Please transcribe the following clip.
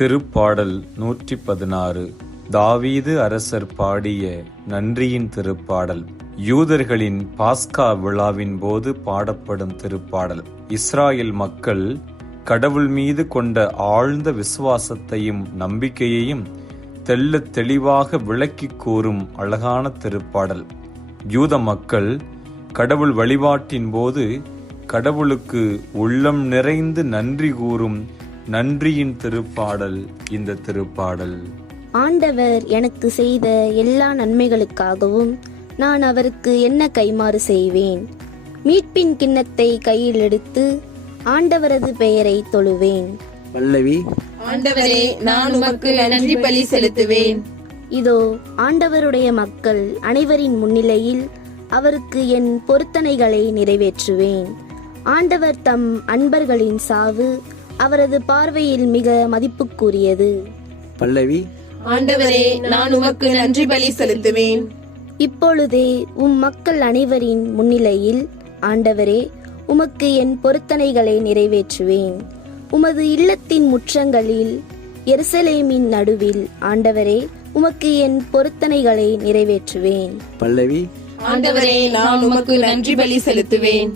திருப்பாடல் 116. தாவீது அரசர் பாடிய நன்றியின் திருப்பாடல். யூதர்களின் பாஸ்கா விழாவின் போது பாடப்படும் திருப்பாடல். இஸ்ராயேல் மக்கள் கடவுள் மீது கொண்ட ஆழ்ந்த விசுவாசத்தையும் நம்பிக்கையையும் தெள்ளத் தெளிவாக விளக்கிக் கூறும் அழகான திருப்பாடல். யூத மக்கள் கடவுள் வழிபாட்டின் போது கடவுளுக்கு உள்ளம் நிறைந்து நன்றி கூறும் நன்றியின் திருப்பாடல் இந்த திருப்பாடல். ஆண்டவர் எனக்கு செய்த எல்லா நன்மைகளுக்காகவும் நான் அவருக்கு என்ன கைமாறு செய்வேன்? மீட்பின் கிண்ணத்தை கையில் எடுத்து ஆண்டவரது பெயரை தொழுவேன். பல்லவி. ஆண்டவரே, நான் உமக்கு நன்றி பலி செலுத்துவேன். இதோ ஆண்டவருடைய மக்கள் அனைவரின் முன்னிலையில் அவருக்கு என் பொருத்தனைகளை நிறைவேற்றுவேன். ஆண்டவர் தம் அன்பர்களின் சாவு அவரது பார்வையில் மிக மதிப்புக்குரியது. பல்லவி. ஆண்டவரே, நான் உமக்கு நன்றி பலி செலுத்துவேன். இப்பொழுதே மக்கள் அனைவரின் முன்னிலையில் ஆண்டவரே, உமக்கு என் பொருத்தனைகளை நிறைவேற்றுவேன். உமது இல்லத்தின் முற்றங்களில் எருசலேமின் நடுவில் ஆண்டவரே, உமக்கு என் பொருத்தனைகளை நிறைவேற்றுவேன். பல்லவி. ஆண்டவரே, நான் உமக்கு நன்றி பலி செலுத்துவேன்.